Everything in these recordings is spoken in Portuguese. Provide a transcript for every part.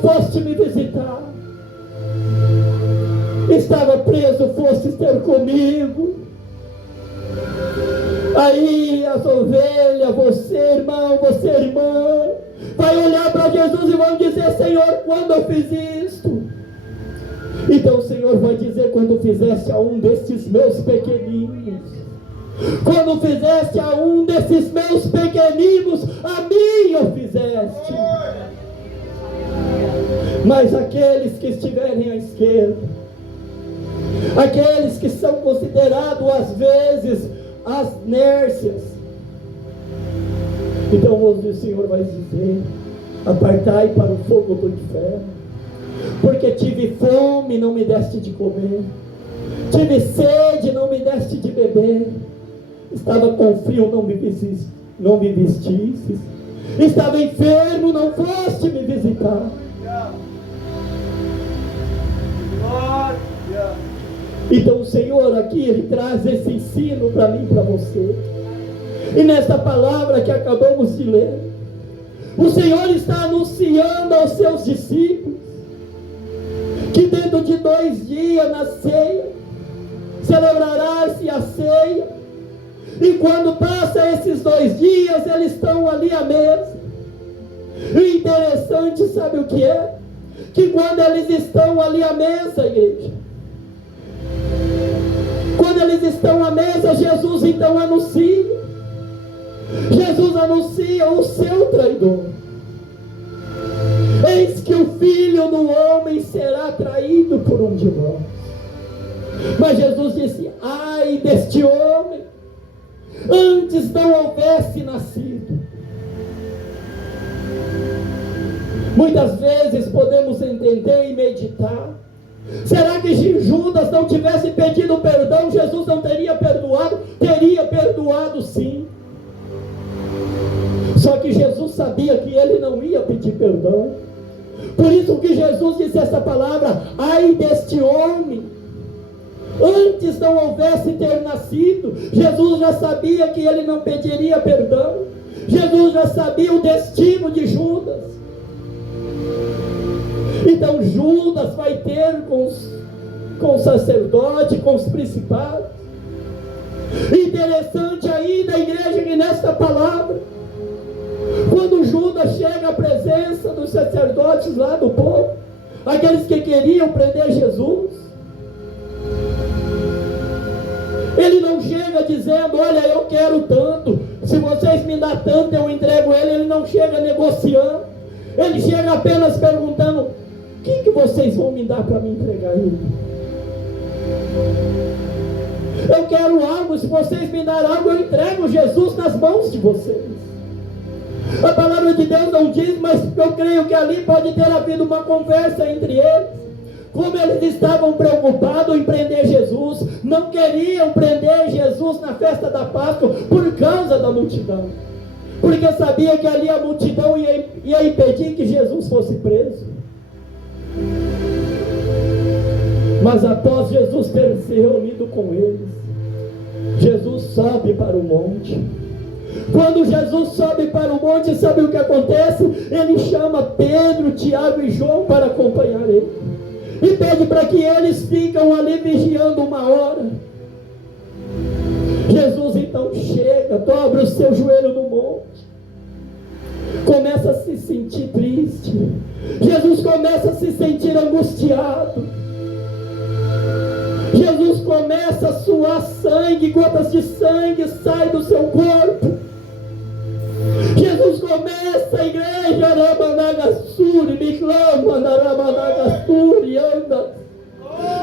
foste me visitar. Estava preso, foste ter comigo. Aí as ovelhas, você irmão, você irmã, vai olhar para Jesus e vão dizer: Senhor, quando eu fiz isto? Então o Senhor vai dizer: quando fizeste a um destes meus pequeninos. Quando fizeste a um desses meus pequeninos, a mim o fizeste. Mas aqueles que estiverem à esquerda, aqueles que são considerados às vezes as nércias, então hoje o Senhor vai dizer: apartai para o fogo do inferno, porque tive fome e não me deste de comer, tive sede e não me deste de beber, estava com frio, não me vestistes, estava enfermo, não foste me visitar. Então o Senhor aqui, Ele traz esse ensino para mim e para você. E nesta palavra que acabamos de ler, o Senhor está anunciando aos seus discípulos que dentro de 2 dias na ceia celebrará-se a ceia. E quando passa esses 2 dias, eles estão ali à mesa. E o interessante, sabe o que é? Que quando eles estão ali à mesa, igreja, quando eles estão à mesa, Jesus então anuncia. Jesus anuncia o seu traidor. Eis que o Filho do Homem será traído por um de vós. Mas Jesus disse: ai deste homem, antes não houvesse nascido. Muitas vezes podemos entender e meditar: será que se Judas não tivesse pedido perdão, Jesus não teria perdoado? Teria perdoado, sim. Só que Jesus sabia que ele não ia pedir perdão. Por isso que Jesus disse essa palavra: ai deste homem, antes não houvesse ter nascido. Jesus já sabia que ele não pediria perdão. Jesus já sabia o destino de Judas. Então Judas vai ter com os sacerdotes, com os principados. Interessante ainda, a igreja, que nesta palavra, quando Judas chega à presença dos sacerdotes lá do povo, aqueles que queriam prender Jesus, ele não chega dizendo: olha, eu quero tanto, se vocês me dão tanto eu entrego ele. Ele não chega negociando, ele chega apenas perguntando: o que vocês vão me dar para me entregar ele? Eu quero algo, se vocês me darem algo, eu entrego Jesus nas mãos de vocês. A palavra de Deus não diz, mas eu creio que ali pode ter havido uma conversa entre eles. Como eles estavam preocupados em prender Jesus, não queriam prender Jesus na festa da Páscoa por causa da multidão, porque sabia que ali a multidão ia impedir que Jesus fosse preso. Mas após Jesus ter se reunido com eles, Jesus sobe para o monte. Quando Jesus sobe para o monte, sabe o que acontece? Ele chama Pedro, Tiago e João para acompanhar ele, e pede para que eles ficam ali vigiando 1 hora. Jesus então chega, dobra o seu joelho no monte, começa a se sentir triste. Jesus começa a se sentir angustiado. Jesus começa a suar sangue, gotas de sangue saem do seu corpo. Jesus começa, a igreja, Ramanagassuri, me clama, Ramanagassuri, anda.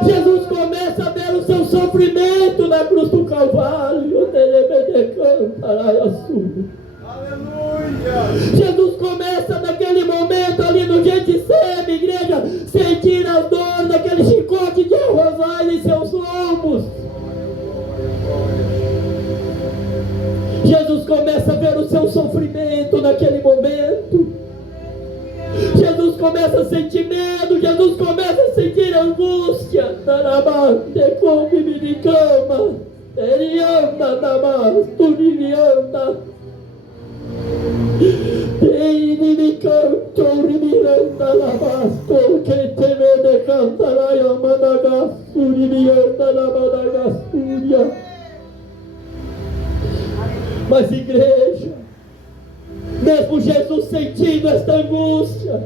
Jesus começa a ver o seu sofrimento na cruz do Calvário. Aleluia! Jesus começa naquele momento ali no Getsemane, igreja, sentir a dor daquele chicote de arrozais em seus lombos. Jesus começa a ver o seu sofrimento naquele momento. Jesus começa a sentir medo, Jesus começa a sentir angústia. Deine mi canto rimiranda la basto che te vede cantare a Madagassuri miranda la Madagassuria. Mas igreja, mesmo Jesus sentindo esta angústia,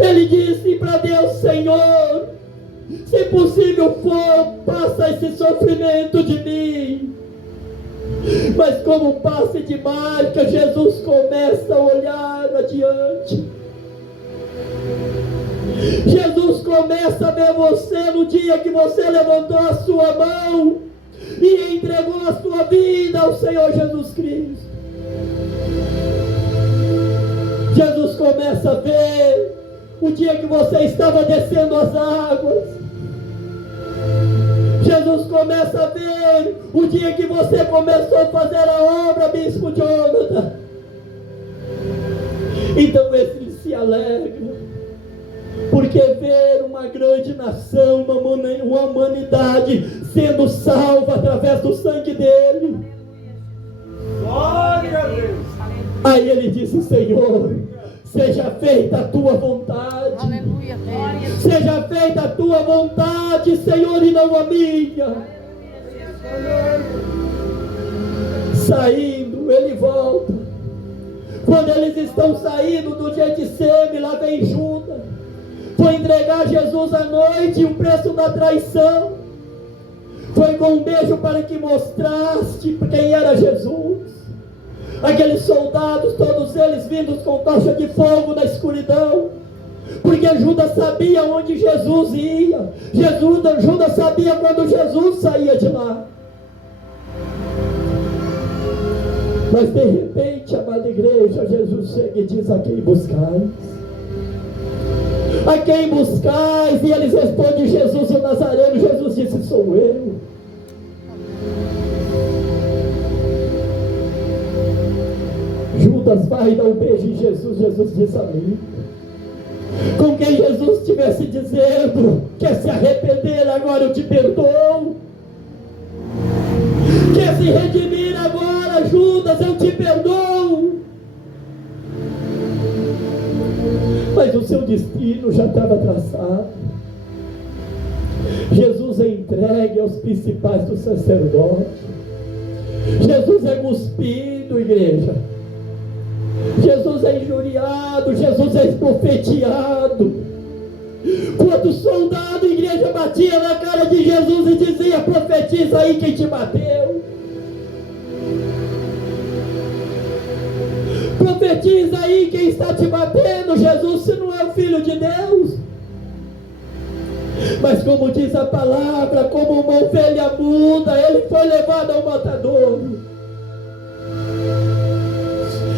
ele disse para Deus: Senhor, se possível for, passa esse sofrimento de mim. Mas como um passe de marca, Jesus começa a olhar adiante. Jesus começa a ver você no dia que você levantou a sua mão e entregou a sua vida ao Senhor Jesus Cristo. Jesus começa a ver o dia que você estava descendo as águas. Jesus começa a ver o dia que você começou a fazer a obra, Bispo Jonathan. Então ele se alegra, porque ver uma grande nação, uma humanidade sendo salva através do sangue dele. Glória a Deus. Aí ele disse: Senhor, seja feita a tua vontade. Aleluia, glória. Seja feita a tua vontade, Senhor, e não a minha. Saindo, ele volta. Quando eles estão saindo do Getsêmani, lá vem Judas. Foi entregar Jesus à noite, e o preço da traição foi com um beijo para que mostraste quem era Jesus. Aqueles soldados, todos eles vindos com tocha de fogo na escuridão, porque Judas sabia onde Jesus ia. Judas sabia quando Jesus saía de lá. Mas de repente, amada igreja, Jesus chega e diz: a quem buscais? A quem buscais? E eles respondem: Jesus o Nazareno. Jesus disse: sou eu. Judas vai dar um beijo em Jesus. Jesus diz: amigo. Com quem Jesus estivesse dizendo: quer se arrepender, agora eu te perdoo. Quer se redimir agora, Judas, eu te perdoo. Mas o seu destino já estava traçado. Jesus é entregue aos principais dos sacerdotes. Jesus é cuspido, igreja. Jesus é injuriado, Jesus é esbofeteado. Quando o soldado, a igreja, batia na cara de Jesus e dizia: profetiza aí quem te bateu. Profetiza aí quem está te batendo, Jesus, se não é o Filho de Deus. Mas como diz a palavra, como uma ovelha muda, ele foi levado ao matadouro.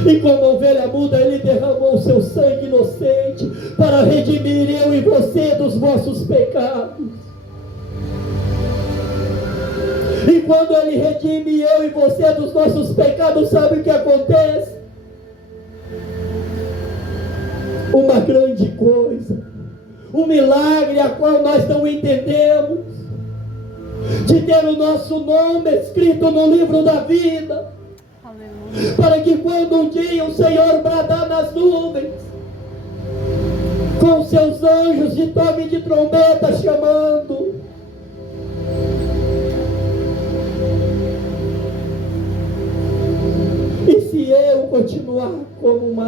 E como ovelha muda, ele derramou o seu sangue inocente para redimir eu e você dos vossos pecados. E quando ele redime eu e você dos nossos pecados, sabe o que acontece? Uma grande coisa, um milagre a qual nós não entendemos, de ter o nosso nome escrito no livro da vida. Para que quando um dia o Senhor bradar nas nuvens, com seus anjos de toque de trombeta chamando, e se eu continuar como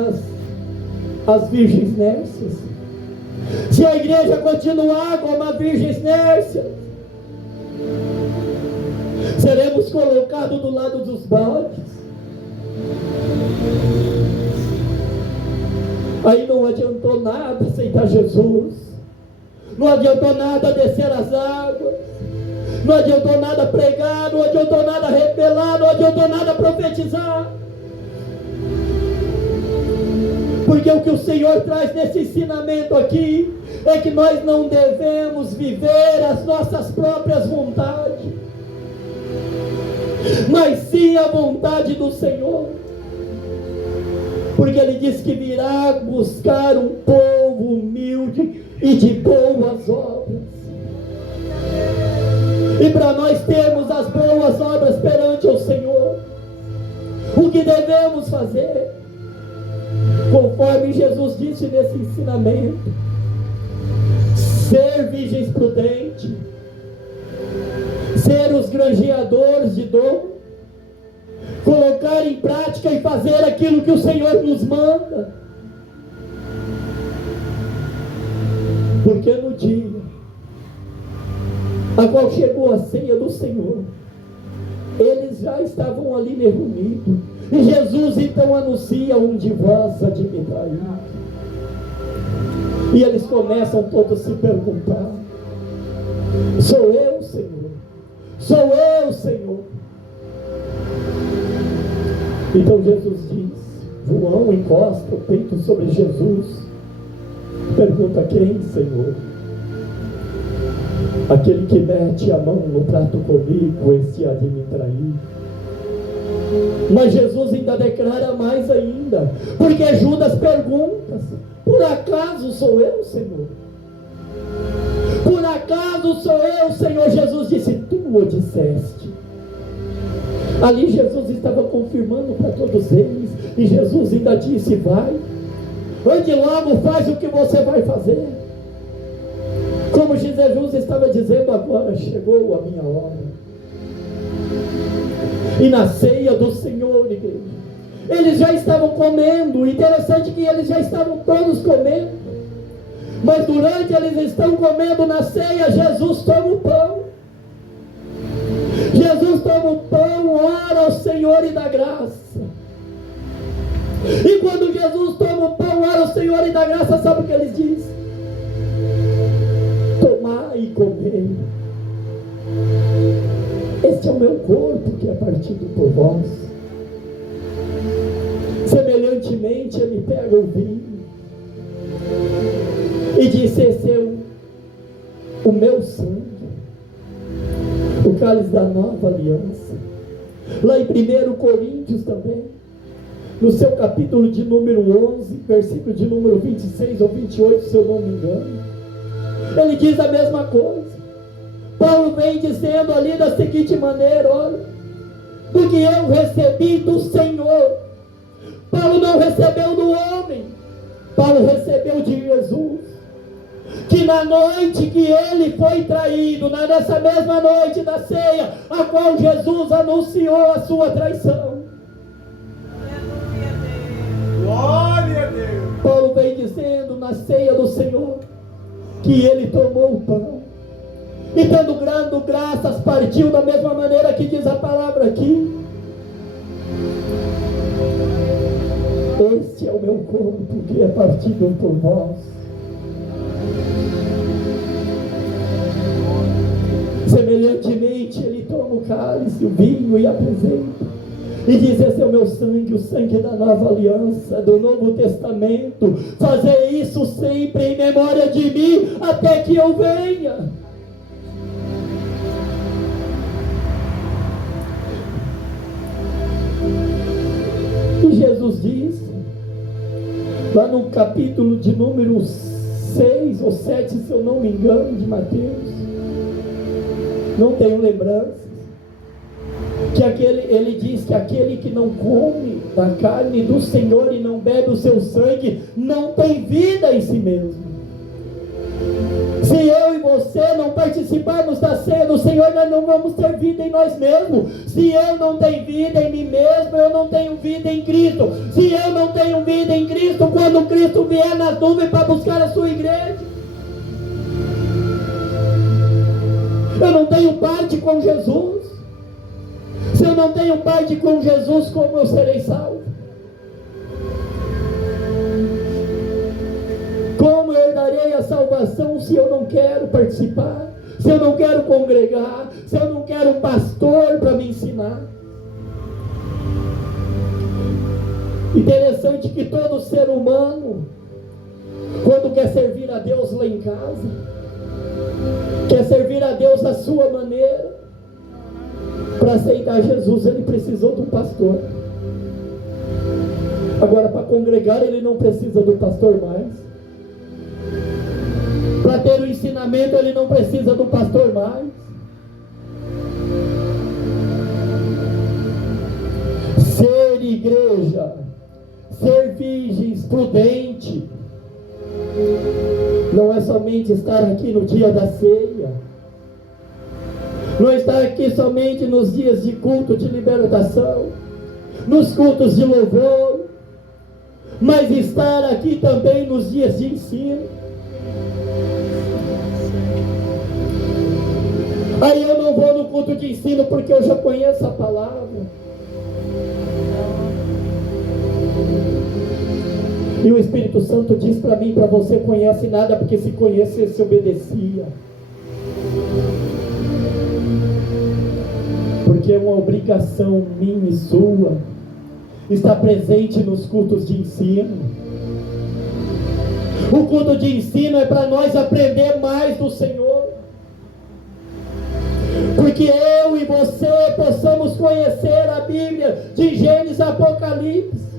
as virgens nércias, se a igreja continuar como as virgens nércias, seremos colocados do lado dos bodes. Aí não adiantou nada aceitar Jesus, não adiantou nada descer as águas, não adiantou nada pregar, não adiantou nada revelar, não adiantou nada profetizar. Porque o que o Senhor traz nesse ensinamento aqui é que nós não devemos viver as nossas próprias vontades, mas sim a vontade do Senhor. Porque ele diz que virá buscar um povo humilde e de boas obras. E para nós termos as boas obras perante o Senhor, o que devemos fazer, conforme Jesus disse nesse ensinamento: ser virgens prudentes, ser os granjeadores de dom, colocar em prática e fazer aquilo que o Senhor nos manda. Porque no dia a qual chegou a ceia do Senhor, eles já estavam ali reunidos, e Jesus então anuncia: um de vós há de me trair. E eles começam todos a se perguntar: sou eu, Senhor? Sou eu, Senhor? Então Jesus diz, João encosta o peito sobre Jesus, pergunta: quem, Senhor? Aquele que mete a mão no prato comigo, esse há de me trair. Mas Jesus ainda declara mais ainda, porque Judas pergunta: por acaso sou eu, Senhor? Por acaso sou eu, Senhor? Jesus disse: tu o disseste. Ali Jesus estava confirmando para todos eles, e Jesus ainda disse: vai, ande logo, faz o que você vai fazer. Como Jesus estava dizendo: agora chegou a minha hora. E na ceia do Senhor, igreja, eles já estavam comendo. Interessante que eles já estavam todos comendo, mas durante eles estão comendo na ceia, Jesus toma o pão. Jesus toma o pão, ora ao Senhor e dá graça. E quando Jesus toma o pão, ora ao Senhor e dá graça, sabe o que eles dizem? Tomai e comei, este é o meu corpo que é partido por vós. Semelhantemente ele pega o vinho e diz: esse é o meu sangue, o cálice da nova aliança. Lá em 1 Coríntios também, no seu capítulo de número 11, versículo de número 26 ou 28, se eu não me engano, ele diz a mesma coisa. Paulo vem dizendo ali da seguinte maneira: olha, porque eu recebi do Senhor. Paulo não recebeu do homem, Paulo recebeu de Jesus, que na noite que ele foi traído, nessa mesma noite da ceia, a qual Jesus anunciou a sua traição, glória a Deus, Paulo vem dizendo na ceia do Senhor que ele tomou o pão, e dando graças, partiu da mesma maneira que diz a palavra aqui: este é o meu corpo que é partido por vós. Semelhantemente ele toma o cálice, o vinho, e apresenta, e diz: esse é o meu sangue, o sangue da nova aliança, do Novo Testamento. Fazer isso sempre em memória de mim, até que eu venha. E Jesus diz, lá no capítulo de número 6 ou 7, se eu não me engano, de Mateus, não tenho lembrança, que ele diz que aquele que não come da carne do Senhor e não bebe o seu sangue, não tem vida em si mesmo. Se eu e você não participarmos da ceia do Senhor, nós não vamos ter vida em nós mesmos. Se eu não tenho vida em mim mesmo, eu não tenho vida em Cristo. Se eu não tenho vida em Cristo, quando Cristo vier nas nuvens para buscar a sua igreja, eu não tenho parte com Jesus. Se eu não tenho parte com Jesus, como eu serei salvo? Como eu herdarei a salvação se eu não quero participar? Se eu não quero congregar? Se eu não quero um pastor para me ensinar? Interessante que todo ser humano, quando quer servir a Deus lá em casa, quer servir a Deus da sua maneira, para aceitar Jesus ele precisou de um pastor. Agora, para congregar ele não precisa do pastor mais. Para ter o ensinamento ele não precisa do pastor mais. Ser igreja, ser virgens, prudente, não é somente estar aqui no dia da ceia, não é estar aqui somente nos dias de culto de libertação, nos cultos de louvor, mas estar aqui também nos dias de ensino. Aí eu não vou no culto de ensino porque eu já conheço a palavra. E o Espírito Santo diz para mim, para você: conhece nada, porque se conhecesse, obedecia. Porque é uma obrigação minha e sua estar presente nos cultos de ensino. O culto de ensino é para nós aprender mais do Senhor, porque eu e você possamos conhecer a Bíblia de Gênesis a Apocalipse.